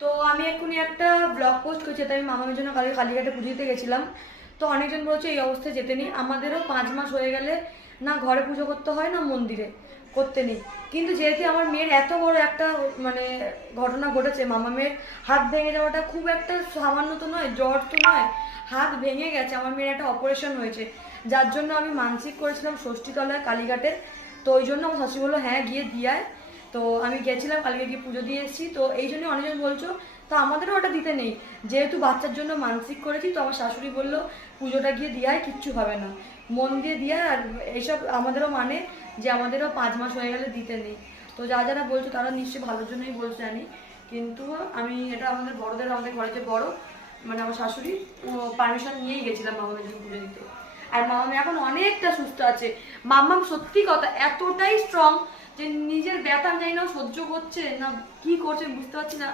তো আমি এক্ষুনি একটা ব্লগ পোস্ট করছি, তাই আমি মামামের জন্য কালকে কালীঘাটে পুজো দিতে গেছিলাম। তো অনেকজন বলছে এই অবস্থায় যেতে নেই, আমাদেরও 5 মাস হয়ে গেলে না ঘরে পুজো করতে হয় না মন্দিরে করতে নেই। কিন্তু যেহেতু আমার মেয়ের এত বড় একটা মানে ঘটনা ঘটেছে, মামামের হাত ভেঙে যাওয়াটা খুব একটা সামান্য তো নয়, জ্বর তো নয়, হাত ভেঙে গেছে, আমার মেয়ের একটা অপারেশন হয়েছে, যার জন্য আমি মানসিক করেছিলাম ষষ্ঠীতলায় কালীঘাটে। তো ওই জন্য আমার শাশুড়ি বললো হ্যাঁ গিয়ে দিয়ায়। তো আমি গেছিলাম কালকে, গিয়ে পুজো দিয়ে এসেছি। তো এই জন্য অনেকজন বলছো, তো আমাদেরও ওটা দিতে নেই, যেহেতু বাচ্চার জন্য মানসিক করেছি। তো আমার শাশুড়ি বললো পুজোটা গিয়ে দিয়ায়, কিচ্ছু হবে না, মন দিয়ে দিয়া। আর এইসব আমাদেরও মানে যে আমাদেরও 5 মাস হয়ে গেলে দিতে নেই। তো যারা বলছো তারা নিশ্চয়ই ভালোর জন্যই বলছো জানি, কিন্তু আমি এটা আমাদের বড়দের, আমাদের ঘরে যে বড় মানে আমার শাশুড়ি, ও পারমিশন নিয়েই গেছিলাম মামাদের জন্য পুজো দিতে। আর মামাম এখন অনেকটা সুস্থ আছে। মাম্মাম সত্যি কথা এতটাই স্ট্রং যে নিজের ব্যথা জানি না সহ্য করছে না কি করছে বুঝতে পারছি না।